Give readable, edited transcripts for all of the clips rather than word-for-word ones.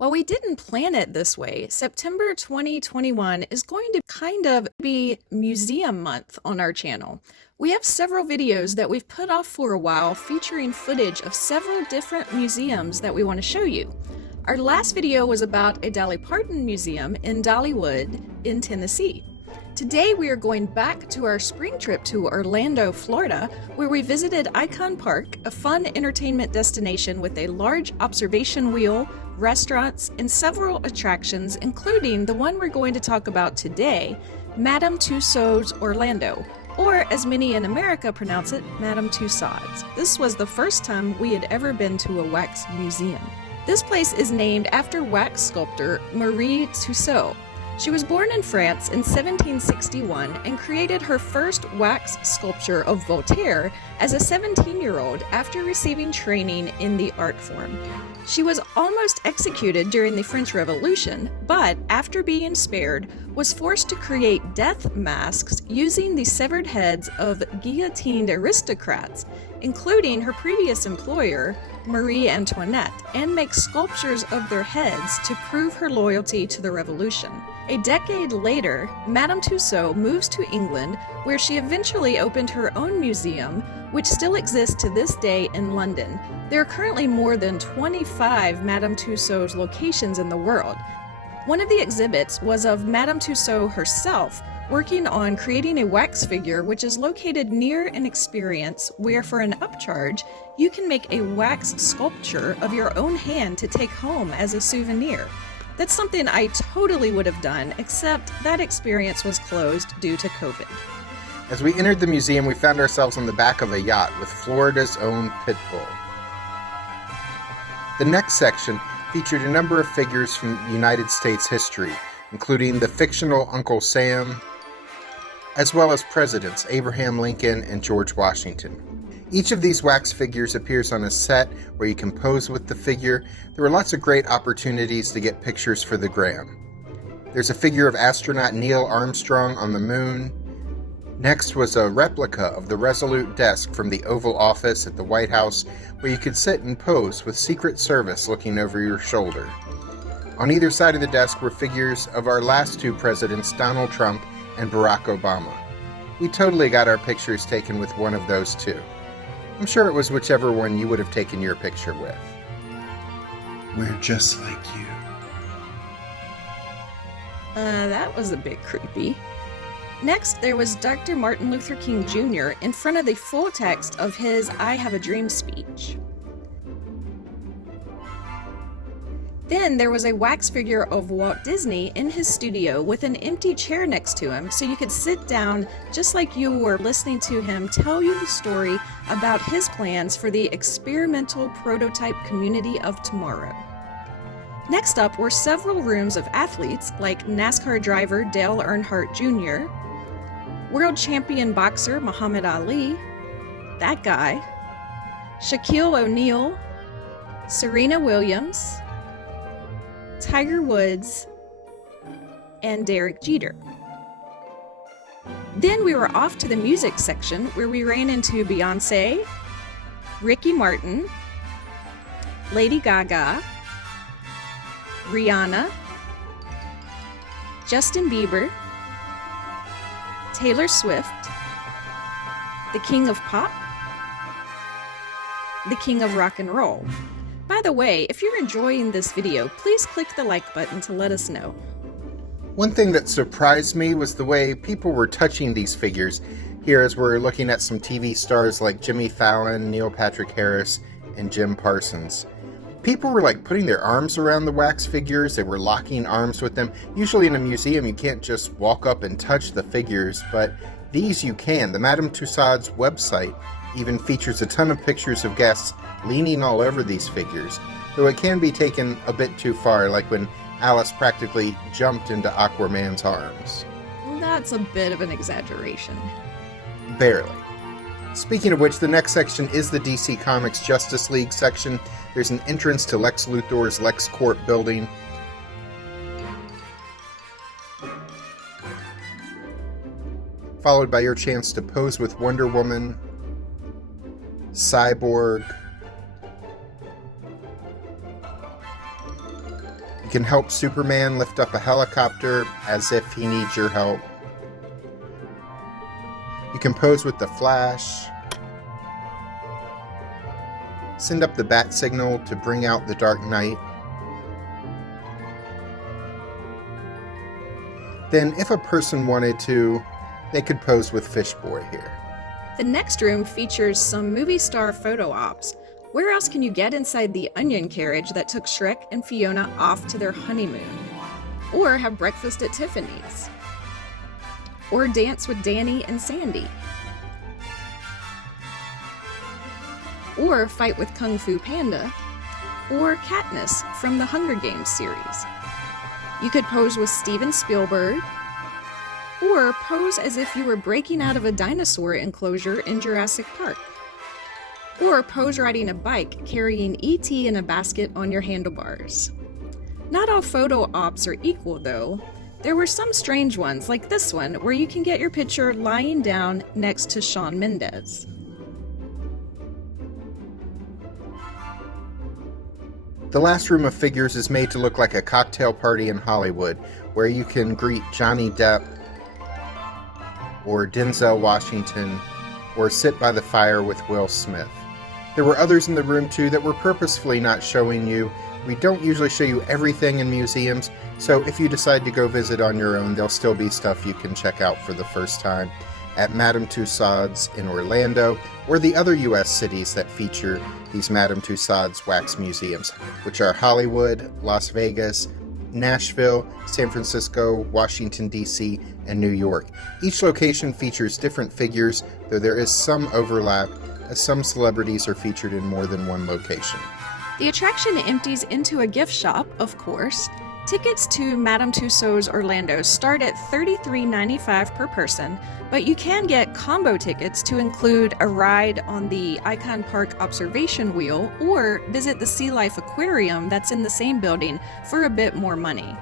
While we didn't plan it this way, September 2021 is going to kind of be Museum Month on our channel. We have several videos that we've put off for a while featuring footage of several different museums that we want to show you. Our last video was about a Dolly Parton museum in Dollywood in Tennessee. Today we are going back to our spring trip to Orlando, Florida, where we visited Icon Park, a fun entertainment destination with a large observation wheel, restaurants, and several attractions, including the one we're going to talk about today, Madame Tussauds Orlando, or as many in America pronounce it, Madame Tussauds. This was the first time we had ever been to a wax museum. This place is named after wax sculptor Marie Tussauds. She was born in France in 1761 and created her first wax sculpture of Voltaire as a 17-year-old after receiving training in the art form. She was almost executed during the French Revolution, but after being spared, was forced to create death masks using the severed heads of guillotined aristocrats, including her previous employer, Marie Antoinette, and make sculptures of their heads to prove her loyalty to the revolution. A decade later, Madame Tussauds moves to England, where she eventually opened her own museum, which still exists to this day in London. There are currently more than 25 Madame Tussauds locations in the world. One of the exhibits was of Madame Tussauds herself, working on creating a wax figure which is located near an experience where, for an upcharge, you can make a wax sculpture of your own hand to take home as a souvenir. That's something I totally would have done, except that experience was closed due to COVID. As we entered the museum, we found ourselves on the back of a yacht with Florida's own pit bull. The next section featured a number of figures from United States history, including the fictional Uncle Sam, as well as presidents Abraham Lincoln and George Washington. Each of these wax figures appears on a set where you can pose with the figure. There were lots of great opportunities to get pictures for the gram. There's a figure of astronaut Neil Armstrong on the moon. Next was a replica of the Resolute desk from the Oval Office at the White House, where you could sit and pose with Secret Service looking over your shoulder. On either side of the desk were figures of our last two presidents, Donald Trump and Barack Obama. We totally got our pictures taken with one of those two. I'm sure it was whichever one you would have taken your picture with. We're just like you. That was a bit creepy. Next, there was Dr. Martin Luther King Jr. in front of the full text of his I Have a Dream speech. Then there was a wax figure of Walt Disney in his studio with an empty chair next to him, so you could sit down just like you were listening to him tell you the story about his plans for the experimental prototype community of tomorrow. Next up were several rooms of athletes like NASCAR driver Dale Earnhardt Jr., world champion boxer Muhammad Ali, that guy, Shaquille O'Neal, Serena Williams, Tiger Woods, and Derek Jeter. Then we were off to the music section where we ran into Beyonce, Ricky Martin, Lady Gaga, Rihanna, Justin Bieber, Taylor Swift, the King of Pop, the King of Rock and Roll. By the way, if you're enjoying this video, please click the like button to let us know. One thing that surprised me was the way people were touching these figures here as we're looking at some TV stars like Jimmy Fallon, Neil Patrick Harris, and Jim Parsons. People were like putting their arms around the wax figures, they were locking arms with them. Usually in a museum you can't just walk up and touch the figures, but these you can. The Madame Tussauds website even features a ton of pictures of guests leaning all over these figures, though it can be taken a bit too far, like when Alice practically jumped into Aquaman's arms. That's a bit of an exaggeration. Barely. Speaking of which, the next section is the DC Comics Justice League section. There's an entrance to Lex Luthor's LexCorp building. Followed by your chance to pose with Wonder Woman, Cyborg, You can help Superman lift up a helicopter as if he needs your help. You can pose with the Flash. Send up the bat signal to bring out the Dark Knight. Then, if a person wanted to, they could pose with Fishboy here. The next room features some movie star photo ops. Where else can you get inside the onion carriage that took Shrek and Fiona off to their honeymoon? Or have breakfast at Tiffany's? Or dance with Danny and Sandy? Or fight with Kung Fu Panda? Or Katniss from the Hunger Games series? You could pose with Steven Spielberg, or pose as if you were breaking out of a dinosaur enclosure in Jurassic Park. Or pose riding a bike carrying E.T. in a basket on your handlebars. Not all photo ops are equal though. There were some strange ones like this one where you can get your picture lying down next to Shawn Mendes. The last room of figures is made to look like a cocktail party in Hollywood, where you can greet Johnny Depp or Denzel Washington, or sit by the fire with Will Smith. There were others in the room too that were purposefully not showing you. We don't usually show you everything in museums, so if you decide to go visit on your own, there'll still be stuff you can check out for the first time at Madame Tussauds in Orlando, or the other U.S. cities that feature these Madame Tussauds wax museums, which are Hollywood, Las Vegas, Nashville, San Francisco, Washington, D.C., and New York. Each location features different figures, though there is some overlap, as some celebrities are featured in more than one location. The attraction empties into a gift shop, of course. Tickets to Madame Tussauds Orlando start at $33.95 per person, but you can get combo tickets to include a ride on the Icon Park observation wheel or visit the Sea Life Aquarium that's in the same building for a bit more money.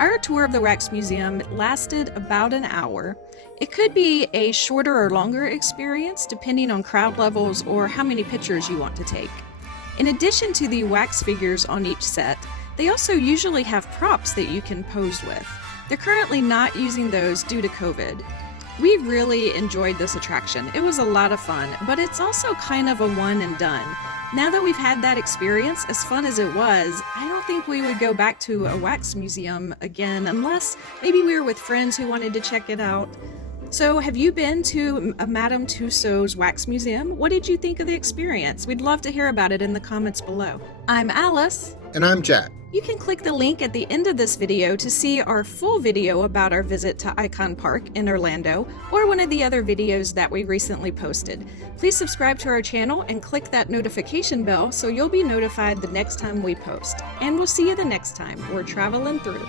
Our tour of the Wax Museum lasted about an hour. It could be a shorter or longer experience depending on crowd levels or how many pictures you want to take. In addition to the wax figures on each set, they also usually have props that you can pose with. They're currently not using those due to COVID. We really enjoyed this attraction. It was a lot of fun, but it's also kind of a one and done. Now that we've had that experience, as fun as it was, I don't think we would go back to a wax museum again unless maybe we were with friends who wanted to check it out. So have you been to a Madame Tussauds Wax Museum? What did you think of the experience? We'd love to hear about it in the comments below. I'm Alice. And I'm Jack. You can click the link at the end of this video to see our full video about our visit to Icon Park in Orlando, or one of the other videos that we recently posted. Please subscribe to our channel and click that notification bell so you'll be notified the next time we post. And we'll see you the next time we're traveling through.